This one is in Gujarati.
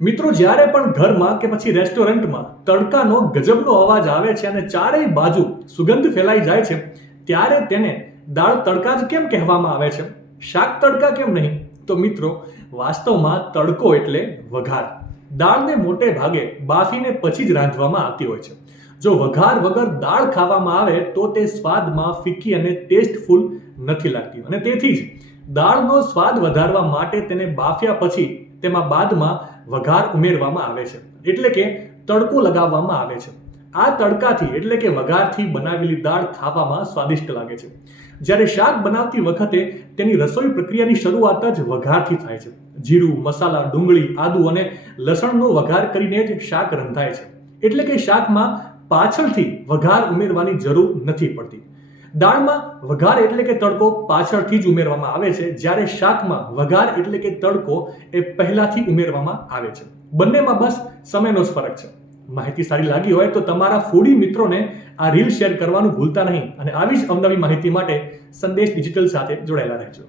મિત્રો, જ્યારે પણ ઘરમાં કે પછી રેસ્ટોરન્ટમાં તડકાનો ગજબનો અવાજ આવે છે અને ચારેય બાજુ સુગંધ ફેલાઈ જાય છે, ત્યારે તેને દાળ તડકા જ કેમ કહેવામાં આવે છે? શાક તડકા કેમ નહીં? તો મિત્રો, વાસ્તવમાં તડકો એટલે વઘાર. દાળને મોટે ભાગે બાફીને પછી જ રાંધવામાં આવતી હોય છે. જો વઘાર વગર દાળ ખાવામાં આવે તો તે સ્વાદમાં ફીકી અને ટેસ્ટફુલ નથી લાગતી, અને તેથી જ દાળનો સ્વાદ વધારવા માટે તેને બાફ્યા પછી તેમાં બાદમાં વઘાર ઉમેરવામાં આવે છે, એટલે કે તડકો લગાવવામાં આવે છે. આ તડકાથી એટલે કે વઘારથી બનાવેલી દાળ ખાવામાં સ્વાદિષ્ટ લાગે છે. જ્યારે શાક બનાવતી વખતે તેની રસોઈ પ્રક્રિયાની શરૂઆત જ વઘારથી થાય છે. જીરું, મસાલા, ડુંગળી, આદુ અને લસણનો વઘાર કરીને જ શાક રંધાય છે. એટલે કે શાકમાં પાછળથી વઘાર ઉમેરવાની જરૂર નથી પડતી. દાળમાં વઘાર એટલે કે તડકો પાછળથી જ ઉમેરવામાં આવે છે, જ્યારે શાકમાં વઘાર એટલે કે તડકો એ પહેલાથી ઉમેરવામાં આવે છે. બંનેમાં બસ સમયનો જ ફરક છે. માહિતી સારી લાગી હોય તો તમારા ફૂડી મિત્રોને આ રીલ શેર કરવાનું ભૂલતા નહીં, અને આવી જ અવનવી માહિતી માટે સંદેશ ડિજિટલ સાથે જોડાયેલા રહેજો.